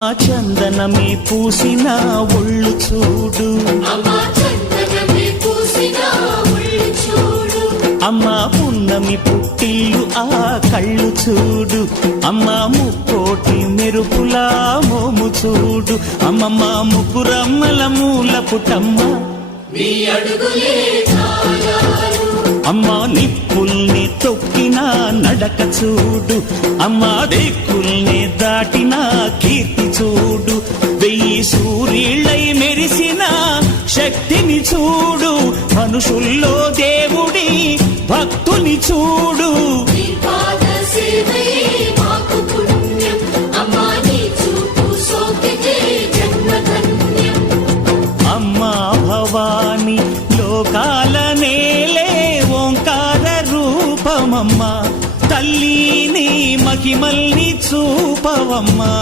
ఆ చందనమే పూసిన ఒళ్ళు చూడు, అమ్మా పున్నమి పుట్టిల్లు ఆ కళ్ళు చూడు, అమ్మా ముక్కోటి మెరుపులా మోము చూడు, అమ్మమ్మ ముగ్గురమ్మల మూల పుటమ్మ అమ్మా నిప్పుల్ని తొక్కిన నడక చూడు, అమ్మా దిక్కుల్ని దాటిన కీర్తి చూడు, వెయ్యి సూర్యుళ్ళై మెరిసిన శక్తిని చూడు, మనుషుల్లో దేవుడి భక్తుని చూడు. అమ్మా భవాని లోకాల నేలే ఓంకార రూపమమ్మా, తల్లిని మహిమల్ని చూపవమ్మా.